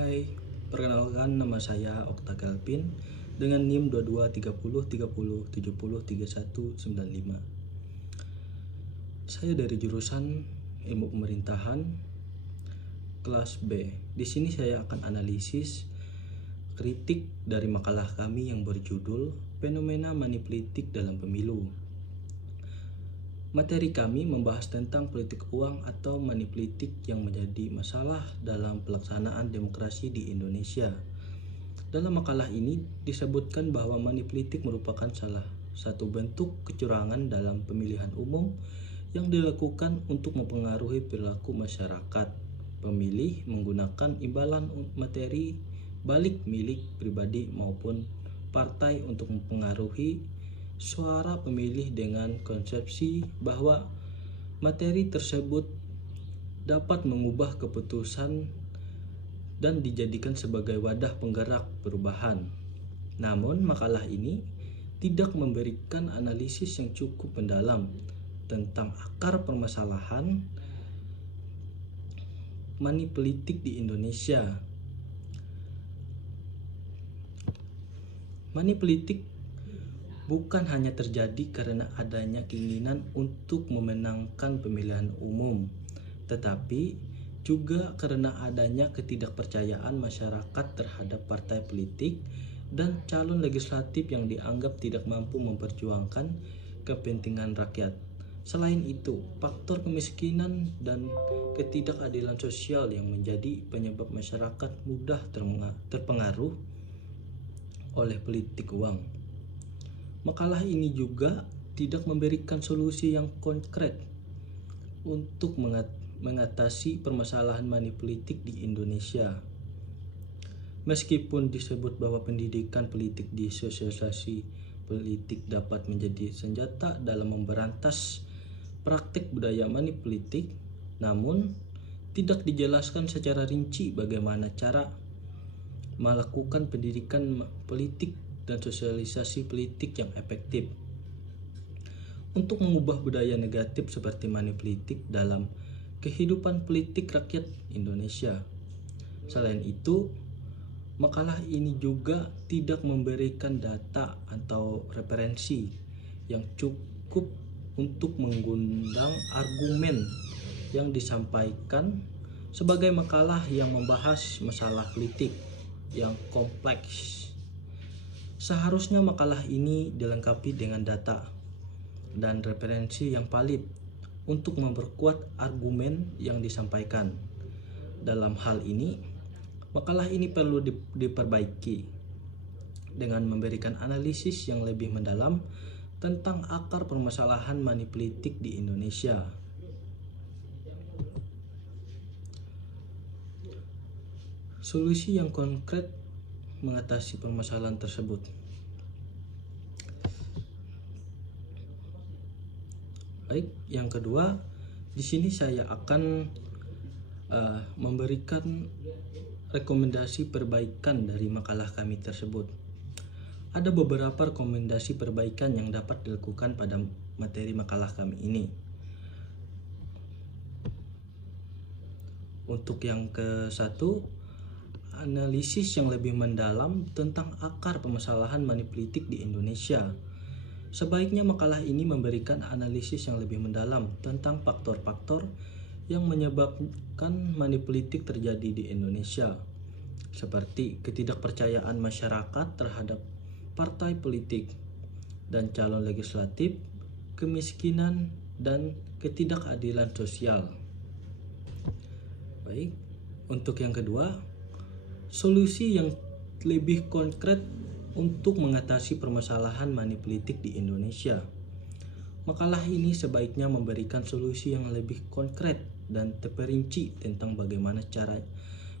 Hai, perkenalkan nama saya Okta Galvin dengan NIM 223030703195. Saya dari jurusan Ilmu Pemerintahan kelas B. Di sini saya akan analisis kritik dari makalah kami yang berjudul Fenomena Manipolitik dalam Pemilu. Materi kami membahas tentang politik uang atau manipolitik yang menjadi masalah dalam pelaksanaan demokrasi di Indonesia. Dalam makalah ini disebutkan bahwa manipolitik merupakan salah satu bentuk kecurangan dalam pemilihan umum yang dilakukan untuk mempengaruhi perilaku masyarakat pemilih menggunakan imbalan materi balik milik pribadi maupun partai untuk mempengaruhi suara pemilih dengan konsepsi bahwa materi tersebut dapat mengubah keputusan dan dijadikan sebagai wadah penggerak perubahan. Namun makalah ini tidak memberikan analisis yang cukup mendalam tentang akar permasalahan manipolitik di Indonesia. Manipolitik bukan hanya terjadi karena adanya keinginan untuk memenangkan pemilihan umum, tetapi juga karena adanya ketidakpercayaan masyarakat terhadap partai politik dan calon legislatif yang dianggap tidak mampu memperjuangkan kepentingan rakyat. Selain itu, faktor kemiskinan dan ketidakadilan sosial yang menjadi penyebab masyarakat mudah terpengaruh oleh politik uang. Makalah ini juga tidak memberikan solusi yang konkret untuk mengatasi permasalahan manipolitik di Indonesia. Meskipun disebut bahwa pendidikan politik di sosialisasi politik dapat menjadi senjata dalam memberantas praktik budaya manipolitik, namun tidak dijelaskan secara rinci bagaimana cara melakukan pendidikan politik dan sosialisasi politik yang efektif untuk mengubah budaya negatif seperti manipolitik dalam kehidupan politik rakyat Indonesia. Selain itu, makalah ini juga tidak memberikan data atau referensi yang cukup untuk mengundang argumen yang disampaikan sebagai makalah yang membahas masalah politik yang kompleks. Seharusnya makalah ini dilengkapi dengan data dan referensi yang valid untuk memperkuat argumen yang disampaikan. Dalam hal ini, makalah ini perlu diperbaiki dengan memberikan analisis yang lebih mendalam tentang akar permasalahan manipolitik di Indonesia. Solusi yang konkret mengatasi permasalahan tersebut. Baik, yang kedua, di sini saya akan memberikan rekomendasi perbaikan dari makalah kami tersebut. Ada beberapa rekomendasi perbaikan yang dapat dilakukan pada materi makalah kami ini. Untuk yang ke-1, analisis yang lebih mendalam tentang akar permasalahan manipolitik di Indonesia. Sebaiknya makalah ini memberikan analisis yang lebih mendalam tentang faktor-faktor yang menyebabkan manipolitik terjadi di Indonesia, seperti ketidakpercayaan masyarakat terhadap partai politik dan calon legislatif, kemiskinan, dan ketidakadilan sosial. Baik, untuk yang kedua, solusi yang lebih konkret untuk mengatasi permasalahan manipolitik di Indonesia. Makalah ini sebaiknya memberikan solusi yang lebih konkret dan terperinci tentang bagaimana cara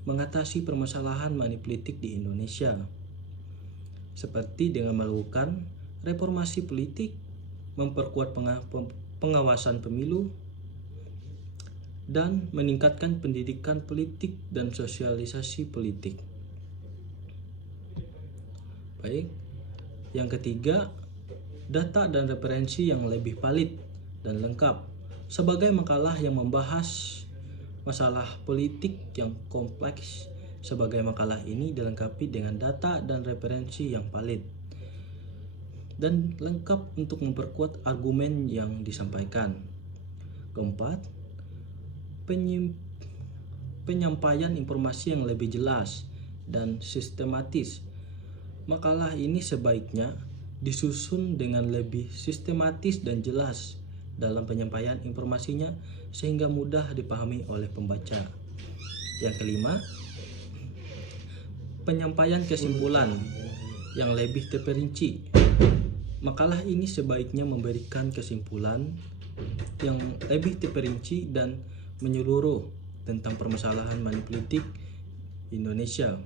mengatasi permasalahan manipolitik di Indonesia, seperti dengan melakukan reformasi politik, memperkuat pengawasan pemilu, dan meningkatkan pendidikan politik dan sosialisasi politik. Baik, yang ketiga, data dan referensi yang lebih valid dan lengkap sebagai makalah yang membahas masalah politik yang kompleks sebagai makalah ini dilengkapi dengan data dan referensi yang valid dan lengkap untuk memperkuat argumen yang disampaikan. Keempat, penyampaian informasi yang lebih jelas dan sistematis. Makalah ini sebaiknya disusun dengan lebih sistematis dan jelas dalam penyampaian informasinya sehingga mudah dipahami oleh pembaca. Yang kelima, penyampaian kesimpulan yang lebih terperinci. Makalah ini sebaiknya memberikan kesimpulan yang lebih terperinci dan menyeluruh tentang permasalahan manipolitik Indonesia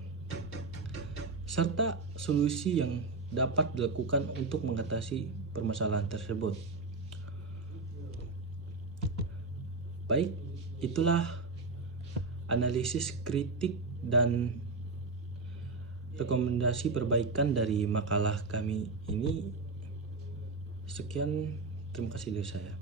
serta solusi yang dapat dilakukan untuk mengatasi permasalahan tersebut. Baik, itulah analisis kritik dan rekomendasi perbaikan dari makalah kami ini. Sekian, terima kasih dari saya.